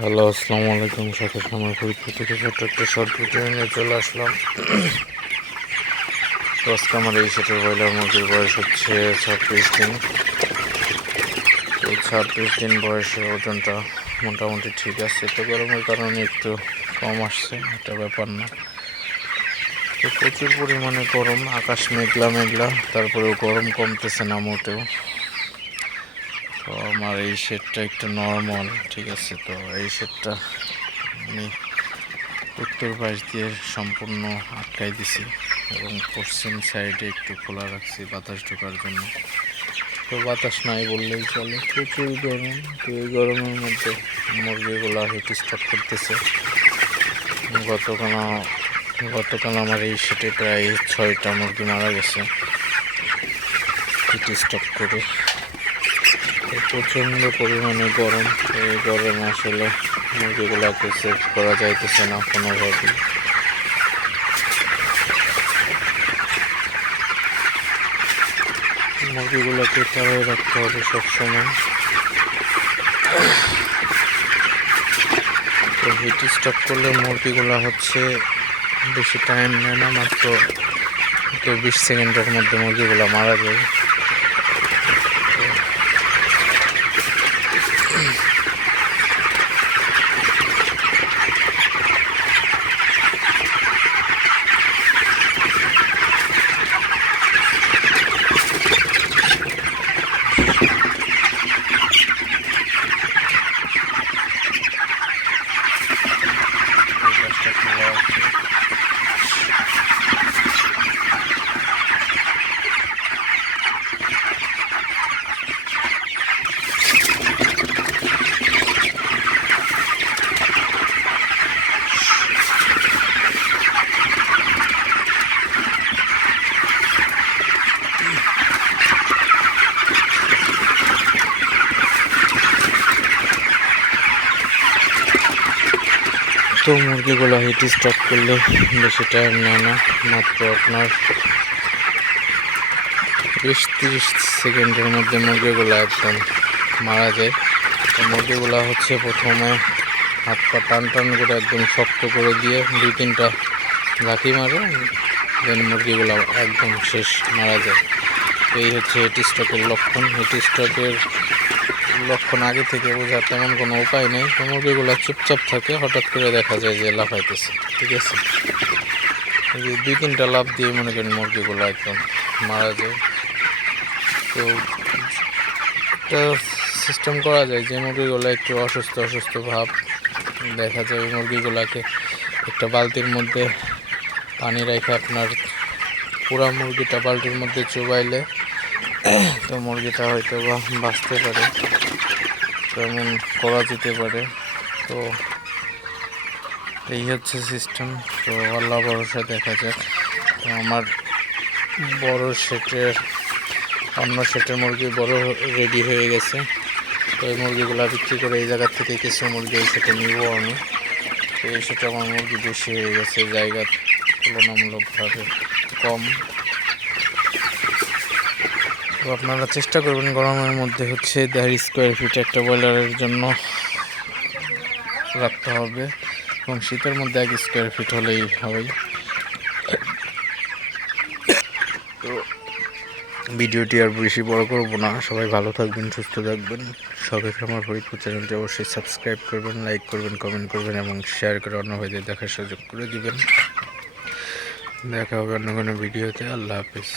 Hello, আসসালামু আলাইকুম। সাথে সময় পরীক্ষা থেকে ছোট্ট একটা শর্ট ভিডিও নিয়ে চলে আসলাম। আজকে আমার এই সেটের ব্রয়লার মুরগির বয়স হচ্ছে ছাব্বিশ দিন। তো ছাব্বিশ দিন বয়সে ওজনটা মোটামুটি ঠিক আছে। তো গরমের কারণে একটু কম আসছে, এটা ব্যাপার না। তো প্রচুর পরিমাণে গরম, আকাশ মেঘলা মেঘলা তারপরেও গরম কমতেছে না মোটেও। তো আমার এই শেডটা একটু নর্মাল ঠিক আছে? তো এই শেডটা আমি উত্তর পাশ দিয়ে সম্পূর্ণ আটকাই দিছি এবং পশ্চিম সাইডে একটু খোলা রাখছি বাতাস ঢোকার জন্য। তো বাতাস নাই বললেই চলে। প্রচুর গরম। তো এই গরমের মধ্যে মুরগিগুলো হিট স্টার্ট করতেছে। গতকাল গতকাল আমার এই সেটে প্রায় ছয়টা মুরগি মারা গেছে। হিট স্টক করে। প্রচণ্ড পরিমাণে গরম। এই গরমে আসলে মুরগিগুলোকে সেভ করা যাইতেছে না কোনোভাবেই। মুরগিগুলোকে তারাই রাখতে হবে সবসময়। তো হিট স্টক করলে মুরগিগুলো হচ্ছে বেশি টাইম নেয় না, মাত্র বিশ সেকেন্ডের মধ্যে মুরগিগুলো মারা যায় এই গাছটা খোলা আছে তো মুরগিগুলো হিট স্টক করলে বেশি টাইম নেয় না, মাত্র আপনার বিশ তিরিশ সেকেন্ডের মধ্যে মুরগিগুলো একদম মারা যায়। তো মুরগিগুলো হচ্ছে প্রথমে হাত পা টান টান করে একদম শক্ত করে দিয়ে দুই তিনটা লাথি মারে দেন মুরগিগুলো একদম শেষ মারা যায়। এই হচ্ছে হিট স্টকের লক্ষণ। হিট স্টকের লক্ষণ আগে থেকে বোঝার তেমন কোনো উপায় নেই। মুরগিগুলো চুপচাপ থাকে, হঠাৎ করে দেখা যায় যে লাফাইতেছে, ঠিক আছে? যে দুই তিনটা লাফ দিয়ে মনে করেন মুরগিগুলো একদম মারা যায়। তো একটা সিস্টেম করা যায় যে মুরগিগুলো একটু অসুস্থ অসুস্থ ভাব, দেখা যায় ওই মুরগিগুলোকে একটা বালতির মধ্যে পানি রেখে আপনার পুরা মুরগিটা বালতির মধ্যে চুবাইলে তো মুরগিটা হয়তো বা বাঁচতে পারে। তেমন করা যেতে পারে। তো এই হচ্ছে সিস্টেম তো আল্লাহ ভরসা দেখা যাক। আমার বড় সেটের, অন্য সেটের মুরগি বড় রেডি হয়ে গেছে। তো এই মুরগিগুলো বিক্রি করে এই জায়গা থেকে কিছু মুরগি এই সেটে নিব আমি। তো এই সেটে আমার মুরগি বেশি হয়ে গেছে, জায়গা তুলনামূলকভাবে কম। আপনারা চেষ্টা করবেন গরমের মধ্যে হচ্ছে দেড় স্কোয়ার ফিট একটা ব্রয়লারের জন্য রাখতে হবে। এবং শীতের মধ্যে এক স্কোয়ার ফিট হলেই হবেই তো ভিডিওটি আর বেশি বড় করব না। সবাই ভালো থাকবেন, সুস্থ থাকবেন। সবাই আমার ফরিদপুর চ্যানেলটি অবশ্যই সাবস্ক্রাইব করবেন লাইক করবেন কমেন্ট করবেন এবং শেয়ার করে অন্য ভাইদের দেখার সুযোগ করে দিবেন। দেখা হবে অন্য কোনো ভিডিওতে। আল্লাহ হাফিজ।